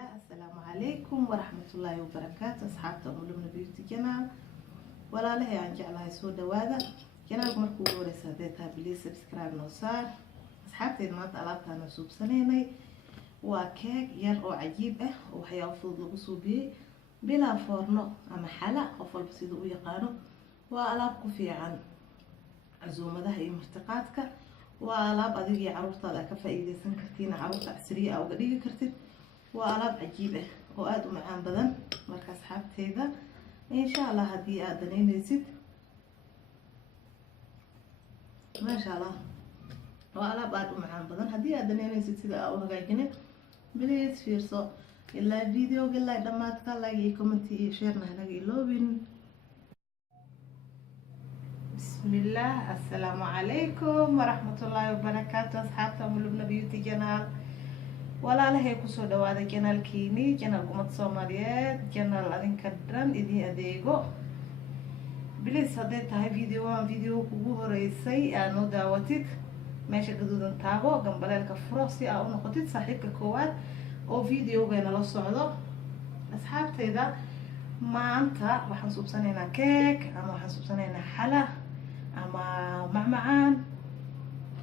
الله. السلام عليكم ورحمة الله وبركاته. أصحابته أمولمنا بيوتي جنال ولا له يعني جعلها يسود هذا جنال مركو ورث هديتها بليز سبسكرايب نوصار. أصحابتي ما طلبتها نسوب سنيني وكيك يرقو عجيب وحياة فضل بصوبي بلا فرنو أما حلا قفل بسيطو يقانو وألابكو في عن عزومة ده هي مرتقاتك وألاب أديجي عروضة ذاك فإذا سنكرتين عروضة عسرية أو قريبة كرتين وألاب عجيبة وآدو معان بدن مركز حابتي ذا إن شاء الله هدي آدنين يزيد ما شاء الله وألاب آدو معان بدن هدي آدنين يزيد سيدا أو هقايقين بليز فيرسو إلا الفيديو قلا دماتك لاقي كومنتي شيرنا هناقي لوبين. بسم الله. السلام عليكم ورحمة الله وبركاته. أصحابته أمولمنا بيوتي جنال ولا له كسو دوادا جنال كيني جنال قمت صوماليات جنال أذين كدران إذي أديغو بليس هديت هاي فيديو كوهو رئيسي أنو داوتيك ماشي قدودن تابو قنباليلك فرصي أو نقطيت صاحبك كواد أو فيديو بين الصعودة. أصحابتي إذا ما أنت وحنصوب سنينا كيك أما وحنصوب سنينا حلا أما معمعان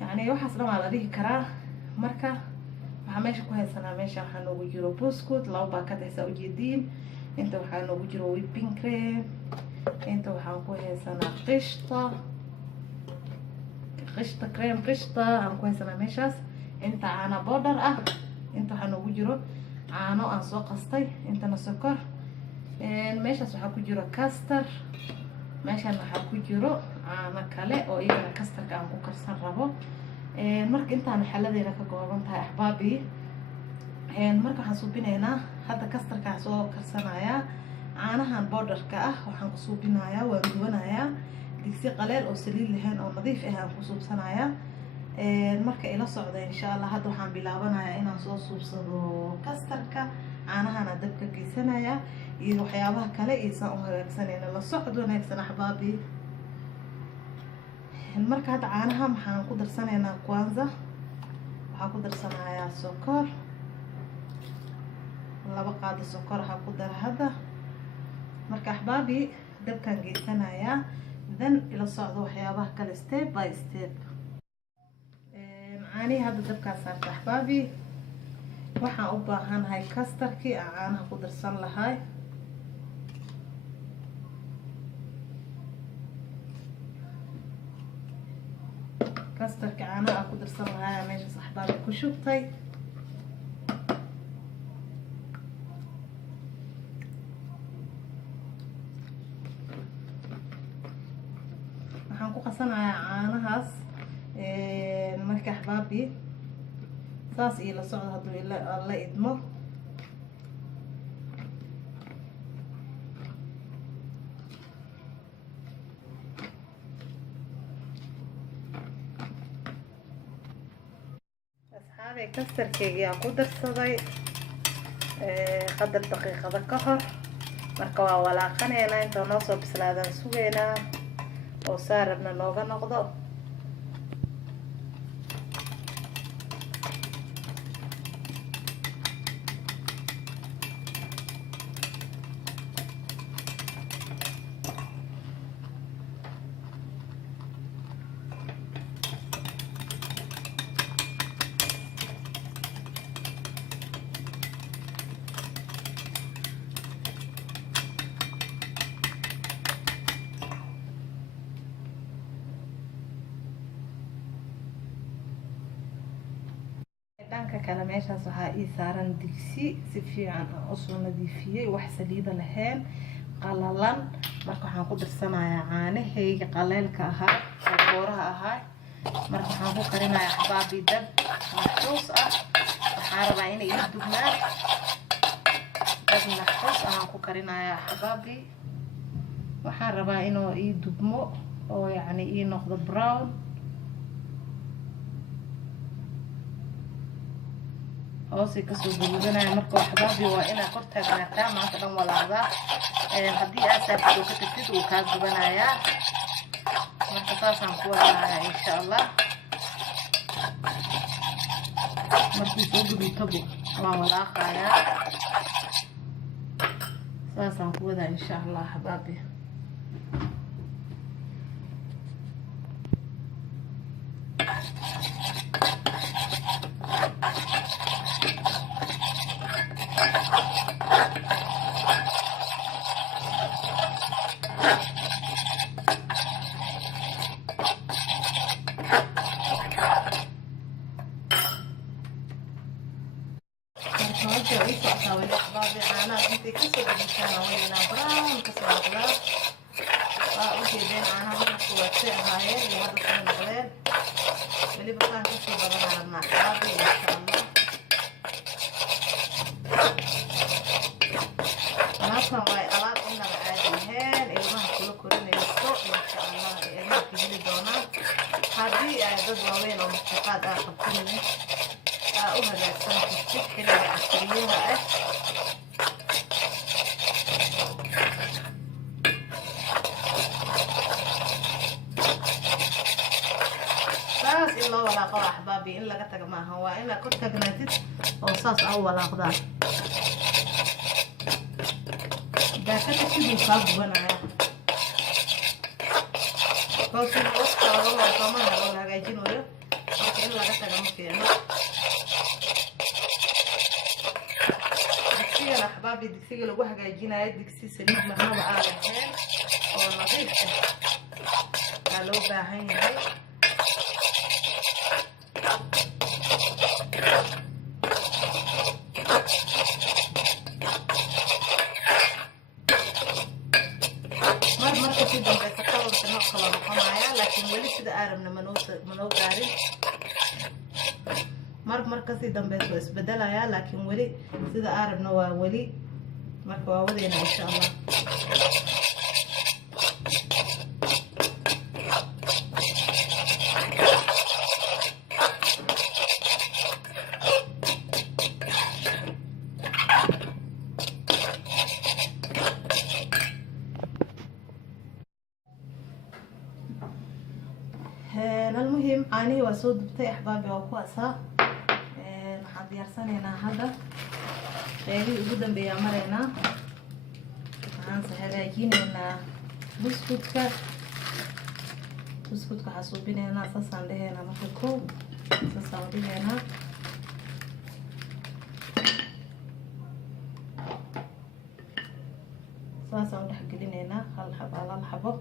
يعني وحصل ما لديه كراه مركا وحماشي كوهي سنة ماشي وحنو جيرو بسكوت لو باكات يساو جديد انت وحنو جيرو ويبين كريم انت وحنو كوهي سنة قشطة كريم قشطة هم كوهي سنة ماشاس انت عانا بودر انت وحنو جيرو عانو انسو قصتي انت نسكر ماشاس وحنو جيرو كاستر meeshaan waxaa ku jiro caano kale oo iyana kastarka aan ku karsan rabo marka intaan xaladeena ka gooban tahay axbaabi marka waxaan suubinaynaa hadda kastarka soo karsanayaa caanahan powderka waxaan ku suubinayaa waan duwanayaa digsi qaleel oo saliid lahayn oo nadiif aan ku suubsanayaa marka ila socda insha Allah hadda waxaan bilaabanayaa inaan soo suubsado kastarka caanahan dabka geysanayaa iyo waxyaabaha kale iisan u hagaagsanayna la socdo wanaagsan axbaabi marka hadda caanaha waxaan ku darsanaynaa kwanza waxaan ku darsanayaa sokor 2 qaado sokor waxaan ku dar hadda marka axbaabi dabkan geysanayaa then ila socdo waxyaabaha kale step by step caani hadda dabka saarta axbaabi waxaan u baahanahay kastarkii aan caanaha ku darsan lahay kastarka caanaha ku darsan lahay meesha saxbaabay ku shubtay waxaan ku qasanayaa caanahaas marka axbaabi saas iyo la socdo hadduu la idmo asxaabay kastarkeyga ku darsaday qadar daqiiqada ka hor marka waa walaaqanaynaa inta noo soo bislaadaan sugaynaa oo saarabna nooga noqdo dhanka kale meeshaas waxaa ii saaran digsi si fiican aan u soo nadiifiyey wax saliida lahayn qalalan marka waxaan ku darsanayaa caanahayga qaleelka ahaa oo booraha ahaa marka waxaan ku karinayaa axbaabi dab naxuus waxaan rabaa inay ii dubnaan dab naxuus aan ku karinayaa axbaabi waxaan rabaa inuu ii dubmo oo yacni ii noqdo brown hoose kasoo gududanaya marka axbaabi waa inaa kor taagnaataa maanta dhan walaaqda haddii aad saartid oo ka tagtid wuu kaa gubanayaa marka saasaan ku wadanayaa insha Allah markuu soo gubitabo waan walaaqaya saasaan ku wadaa insha allah xabaabi haddii ay dad waaweyn oo mustaqaad ah qabsanayeen u hagaagsan kartid xilliga casriyaha ah saas in loo walaaqo axbaabi in laga taga maaha waa inaad ku tagnaatid oo saas u walaaqdaan daakada siduu kaa gubanaya koosina waqti oo soomana oo la hagaajinayo marka in laga taga ma fiicno digsigan axbaabi digsiga lagu hagaajinayo digsi saliid marnaba aan lahayn oo nadiif ah loo baahan yahay marka si dambe sakawada nooc kala noqonaya laakiin weli sida arabna manoo gaarin marka si dambe soo isbedelaya laakiin weli sida arabna waa weli marka waa wadeena insha allah المهم عاني واسود بتاعي احبابي وكواسا waxaan diyaarsanaynaa hadda qeybihii ugu dambeeya marayna waxaan hagaajinaynaa buskudka waxaan suubinaynaa saasaan dhahaynaa marka koow saasaan dhigaynaa saasaan dhex gelinaynaa hal xabo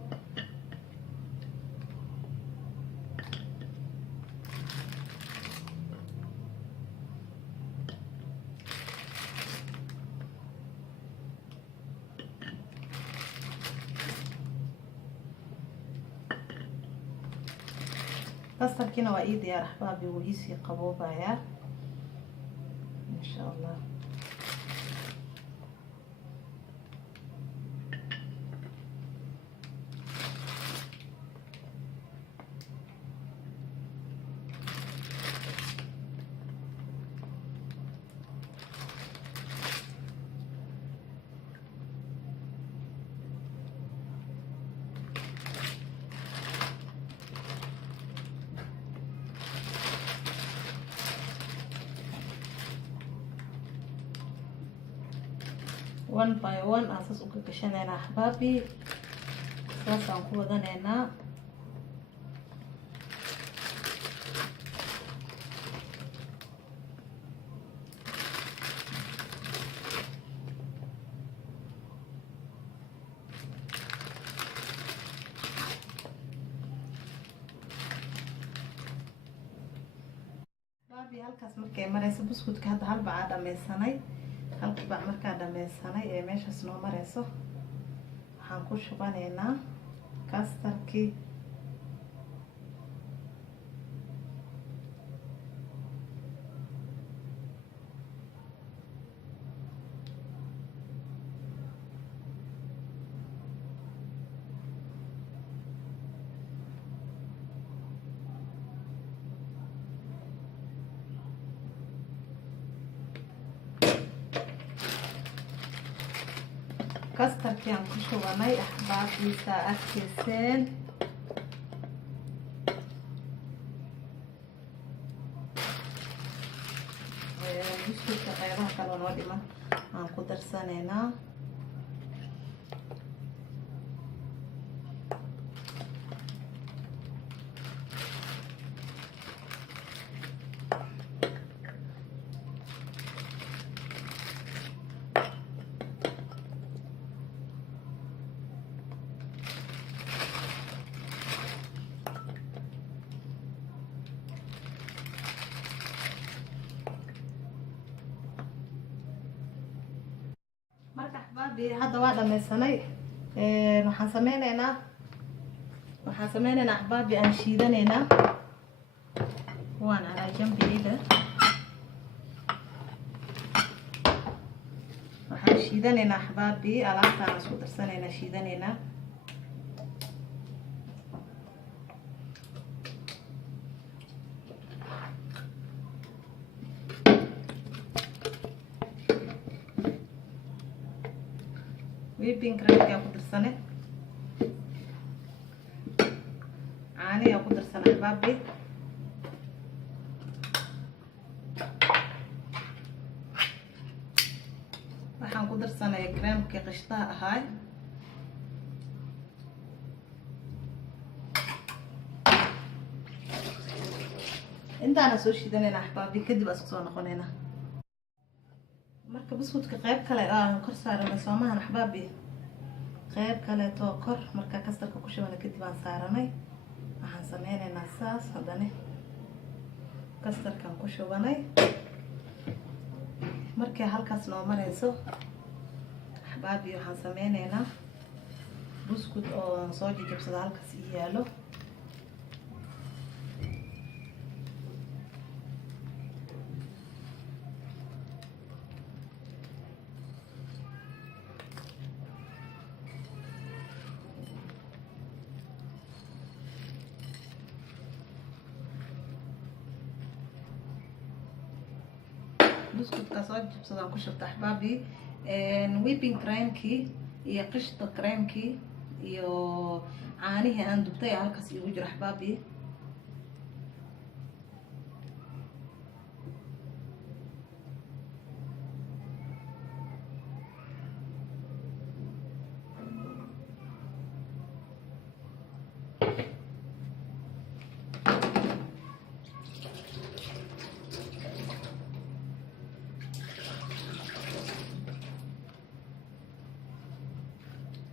كاستركينا وايدي يا احبابي ويسي قبوبة يا ان شاء الله one by one asas uka gashanayna axbaabi saasaan ku wadanaynaa axbaabi halkaas markay marayso buskudka hadda hal bacaa dhameysanay halka bac markaa dhameysanay ee meeshaas noo mareyso waxaan ku shubanaynaa kastarkii kastarkii aan ku shubanay axbaabtiisa adkeyseen buskudka qaybo dhiman aan ku darsanaynaa. marka axbaabi hadda waa dhameysanay. waxaan sameynaynaa axbaabi aan shiidanaynaa. waan calaa jambiyeyda waxaan shiidanaynaa axbaabi. alaabtaan isku darsanaynaa, shiidanaynaa. whipping cream ku darsane, caani ku darsane axbaabi. waxaan ku darsanay creamkii qishtaha ahaay. intaana soo shiidanayna axbaabi, kadib aan isku soo noqonayna. marka buskudka qayb kale aan kor saaranay soomahan axbaabi, qayb kaleeto kor marka kastarka ku shubana kadib aan saaranay. waxaan sameynaynaa saas. haddana kastarkaan ku shubanay. markay halkaas noo marayso axbaabi, waxaan sameynaynaa buskud oo soo jajabsada halkaas ii yaalo. buskudka soo jabsadaan ku shubta axbaabi. whipping creamkii iyo qishta creamkii iyo caanihii aan dubtay halkaas igu jiro axbaabi.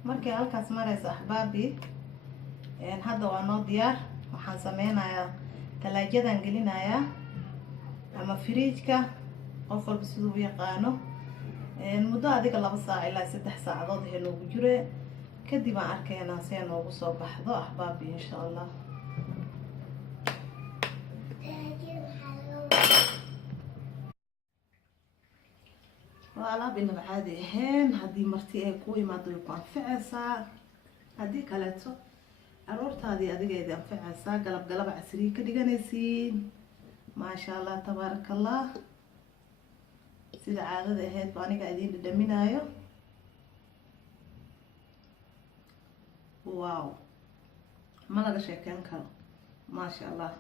markay halkaas marayso axbaabi, hadda waa noo diyaar. waxaan sameynayaa talaajadan gelinayaa ama fridge-ka, qof walba siduu u yaqaano. muddo adiga 2 saac ilaa 3 saacadood waxay noogu jire. kadib aan arkaynaa see noogu soo baxdo axbaabi insha allah. waa alaab inaba caadi ahayn. haddii marti ay ku imaado way ku anficaysaa. haddii kaleeto caruurtaadii adigeeda anficaysaa. galab galaba casriye ka dhiganaysiin. maasha allah tabaaraka allah. sida caadada ahayd ba aniga idiin dhadhaminaayo. wow, ma laga sheekeyn karo. maasha allah,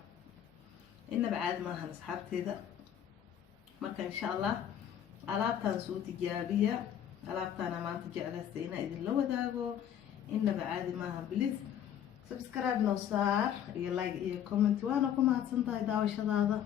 inaba caadi maahan asxaabteeda. marka insha allah alaabtaan soo tijaabiya. alaabtaana maanta jeclaystay inaa idinla wadaago. inaba caadi maaha. please subscribe noo saar iyo like iyo comment. waana ku mahadsan tahay daawashadaada.